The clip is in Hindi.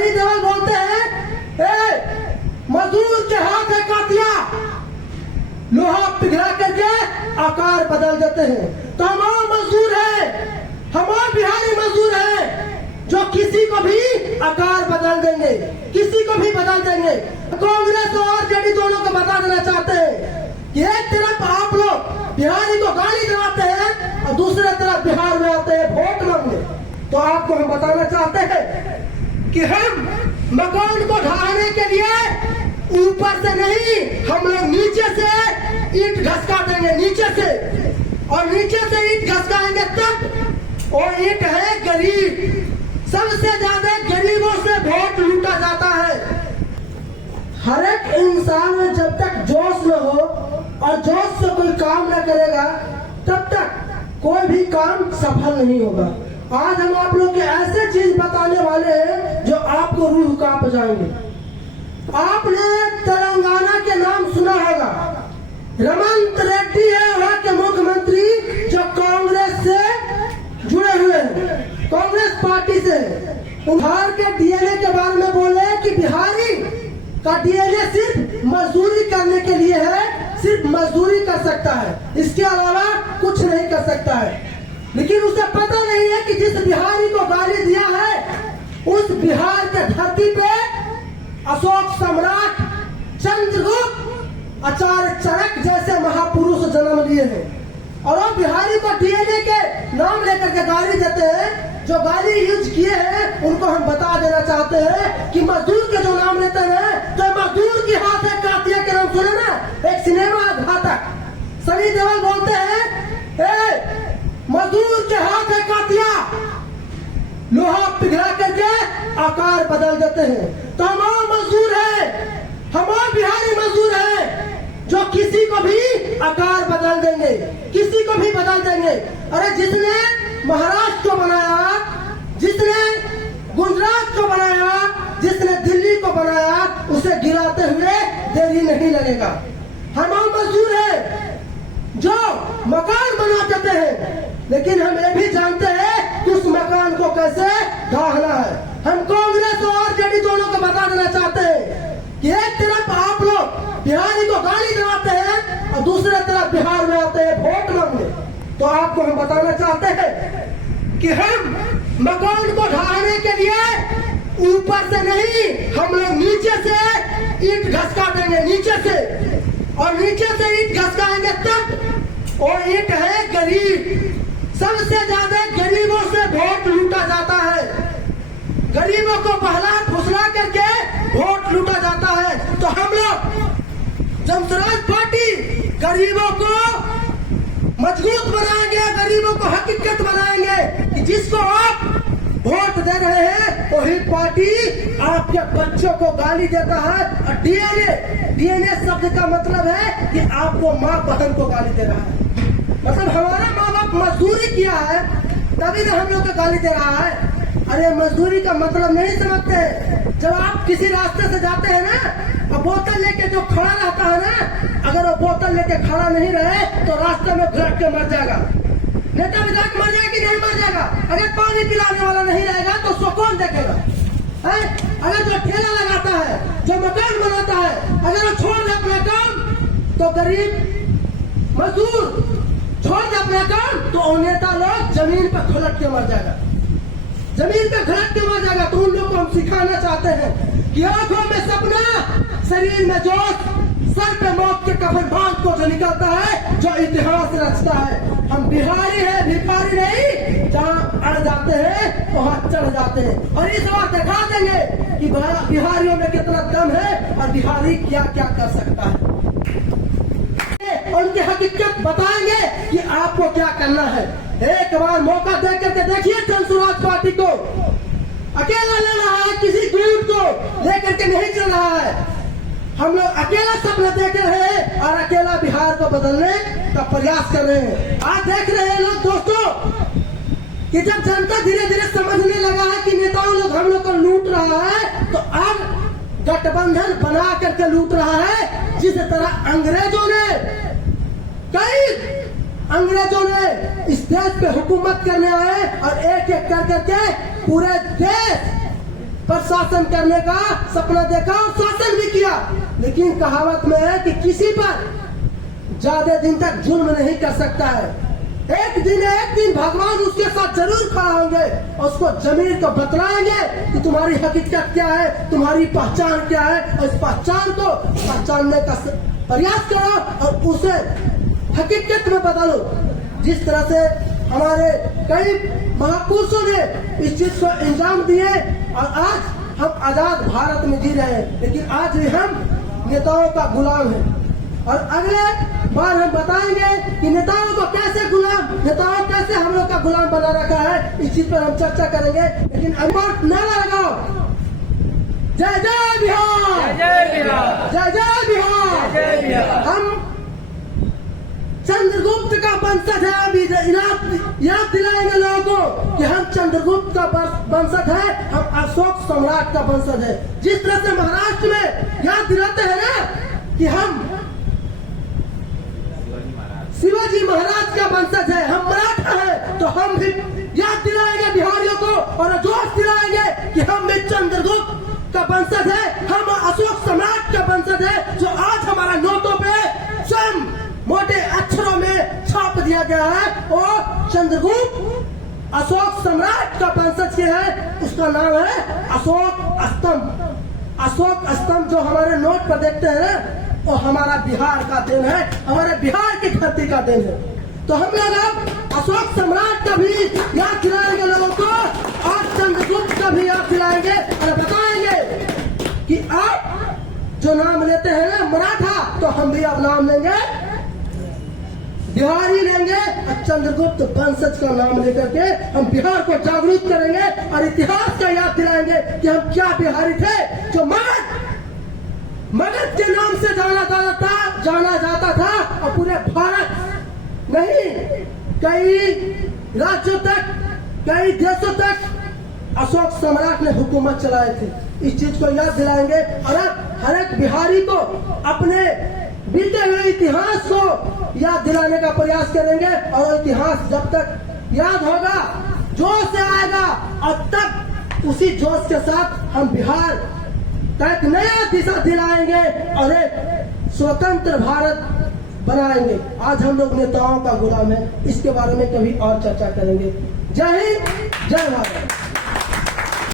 सनी देओल बोलते हैं, मजदूर के हाथ है कातिया, लोहा पिघला करके आकार बदल देते हैं। तो हम और मजदूर हैं, हम और बिहारी मजदूर हैं जो किसी को भी आकार बदल देंगे, किसी को भी बदल देंगे। कांग्रेस और आरजेडी दोनों को बता देना चाहते हैं कि एक तरफ आप लोग बिहारी को गाली दिलाते हैं और दूसरे तरफ बिहार में आते हैं वोट मांगने। तो आपको हम बताना चाहते हैं कि हम मकान को ढाने के लिए ऊपर से नहीं, हम लोग नीचे से ईंट घसका देंगे, नीचे से, और नीचे से ईंट घसकाएंगे तब। और ईंट है गरीब, सबसे ज्यादा गरीबों से वोट लूटा जाता है। हर एक इंसान में जब तक जोश न हो और जोश से कोई काम न करेगा तब तक कोई भी काम सफल नहीं होगा। आज हम आप लोग के ऐसे चीज बताने वाले हैं जो आपको रूह कांप जाएंगे। आपने तेलंगाना के नाम सुना होगा, रेवंत रेड्डी है वहां के मुख्यमंत्री जो कांग्रेस से जुड़े हुए हैं, कांग्रेस पार्टी से। बिहार के डीएनए के बारे में बोले कि बिहारी का डीएनए सिर्फ मजदूरी करने के लिए है, सिर्फ मजदूरी कर सकता है, इसके अलावा कुछ नहीं कर सकता है। लेकिन उसे पता नहीं है कि जिस बिहारी को गाली दिया है उस बिहार के धरती पे अशोक सम्राट, चंद्रगुप्त, आचार्य चरक जैसे महापुरुष जन्म लिए हैं। और वो बिहारी को डीएनए के नाम लेकर के गाली देते हैं। जो गाली यूज किए हैं उनको हम बता देना चाहते हैं कि मजदूर के जो नाम लेते हैं, तो मजदूर की हाथ है कातिया के नाम सुने ना, एक सिनेमा घातक सनी देओल बोलते हैं, मजदूर के हाथ है कातिया, लोहा पिघला करके आकार बदल देते हैं। तो हम और मजदूर हैं, हम और बिहारी मजदूर हैं जो किसी को भी आकार बदल देंगे, किसी को भी बदल देंगे। अरे जिसने महाराष्ट्र को बनाया, जिसने गुजरात को बनाया, जिसने दिल्ली को बनाया, उसे गिराते हुए देरी नहीं लगेगा। हम और मजदूर हैं जो मकान बना देते हैं, लेकिन हम ये भी जानते हैं कि उस मकान को कैसे ढाहना है। हम कांग्रेस और आरजेडी दोनों को बता देना चाहते हैं कि एक तरफ आप लोग बिहारी को गाली दिलाते हैं और दूसरे तरफ बिहार में आते हैं वोट मांगने। तो आपको हम बताना चाहते हैं कि हम मकान को ढाने के लिए ऊपर से नहीं, हम लोग नीचे से ईंट घसका देंगे, नीचे से, और नीचे से ईंट घसकाएंगे तब। और ईंट है गरीब, सबसे ज्यादा गरीबों से वोट लूटा जाता है। गरीबों को बहला फुसला करके वोट लूटा जाता है। तो हम लोग जनसुराज पार्टी गरीबों को मजबूत बनाएंगे, गरीबों को हकीकत बनाएंगे कि जिसको आप वोट दे रहे हैं वही पार्टी आपके बच्चों को गाली देता है। और डीएनए शब्द का मतलब है कि आपको माँ बहन को गाली दे रहा है। मतलब हमारा माँ बाप मजदूरी किया है तभी तो हम लोग को गाली दे रहा है। अरे मजदूरी का मतलब नहीं समझते। जब आप किसी रास्ते से जाते हैं ना और बोतल लेके जो खड़ा रहता है ना, अगर वो बोतल लेके खड़ा नहीं रहे तो रास्ते में घुलट के मर जाएगा। नेता विधायक मर जाएगा कि नहीं मर जाएगा? अगर पानी पिलाने वाला नहीं रहेगा तो उसको कौन देखेगा? अगर जो ठेला लगाता है, जो मकान बनाता है, अगर वो छोड़ दे अपना काम तो गरीब मजदूर छोड़ दे अपना काम तो नेता लोग जमीन पर घुलट के मर जाएगा, जमीन पे घुलट के मर जाएगा। तो उन लोग को हम सिखाना चाहते हैं कि आंखों में सपना, शरीर में जोश, सर पे मौत के कफन बांध को जो निकलता है, जो इतिहास रचता है। हम बिहारी हैं, भिखारी नहीं। जहाँ अड़ जाते हैं वहाँ चढ़ जाते हैं। और इस बार दिखा देंगे कि बिहारियों में कितना दम है और बिहारी क्या क्या कर सकता है। उनकी हकीकत बताएंगे कि आपको क्या करना है। एक बार मौका दे करके देखिए जनसुराज पार्टी को। अकेला ले रहा है, किसी ग्रुप को लेकर के नहीं चल रहा है। हम लोग अकेला सपना देख रहे हैं और अकेला बिहार को बदलने का प्रयास कर रहे हैं। आज देख रहे हैं लोग दोस्तों कि जब जनता धीरे धीरे समझने लगा है कि नेताओं लोग हम लोग को लूट रहा है, तो अब गठबंधन बना करके लूट रहा है। जिस तरह अंग्रेजों ने इस देश पे हुकूमत करने आए और एक एक कर करके पूरे देश पर शासन करने का सपना देखा और शासन भी किया, लेकिन कहावत में है कि किसी पर ज्यादा दिन तक जुल्म नहीं कर सकता है। एक दिन भगवान उसके साथ जरूर खड़ा होंगे और उसको जमीर को बतलाएंगे कि तुम्हारी हकीकत क्या है, तुम्हारी पहचान क्या है, और इस पहचान को पहचानने का प्रयास करो और उसे हकीकत में बदलो। जिस तरह से हमारे कई महापुरुषों ने इस चीज को अंजाम दिए और आज हम आजाद भारत में जी रहे हैं, लेकिन आज भी हम नेताओं का गुलाम हैं। और अगले बार हम बताएंगे कि नेताओं को कैसे हम लोग का गुलाम बना रखा है, इस चीज पर हम चर्चा करेंगे। लेकिन अभी नारा लगाओ, जय जय बिहार, जय बिहार, जय जय बिहार। जय बिहार। हम चंद्रगुप्त का वंशज है। अभी याद दिलाएंगे लोगों को कि हम चंद्रगुप्त का वंशज है, हम अशोक सम्राट का वंशज है। जिस तरह से महाराष्ट्र में याद दिलाते हैं ना कि हम शिवाजी महाराज का वंशज है, हम मराठा है, तो हम भी याद दिलाएंगे बिहारियों को और जोश दिलाएंगे कि हम भी चंद्रगुप्त का वंशज है, हम अशोक सम्राट का वंशज है, जो आज हमारा नोटों पे स्वयं मोटे अक्षरों में छाप दिया गया है। और चंद्रगुप्त अशोक सम्राट का वंशज के है, उसका नाम है अशोक स्तंभ। अशोक स्तंभ जो हमारे नोट पर देखते हैं वो हमारा बिहार का देन है, हमारे बिहार की धरती का देन है। तो हम लोग अब अशोक सम्राट का भी याद दिलाएंगे लोगों को और चंद्रगुप्त का भी याद दिलाएंगे और बताएंगे कि आप जो नाम लेते हैं ना मराठा, तो हम भी अब नाम लेंगे बिहारी लेंगे और चंद्रगुप्त वंशज का नाम लेकर के हम बिहार को जागरूक करेंगे और इतिहास का याद दिलाएंगे कि हम क्या बिहारी थे, जो मगध के नाम से जाना जाता था और पूरे भारत नहीं कई राज्यों तक, कई देशों तक अशोक सम्राट ने हुकूमत चलाए थे। इस चीज को याद दिलाएंगे और अब हर एक बिहारी को अपने बीते हुए इतिहास को याद दिलाने का प्रयास करेंगे। और इतिहास जब तक याद होगा, जोश से आएगा, और तब उसी जोश के साथ हम बिहार का एक नया दिशा दिलाएंगे और एक स्वतंत्र भारत बनाएंगे। आज हम लोग नेताओं का गुलाम है, इसके बारे में कभी और चर्चा करेंगे। जय हिंद, जय भारत।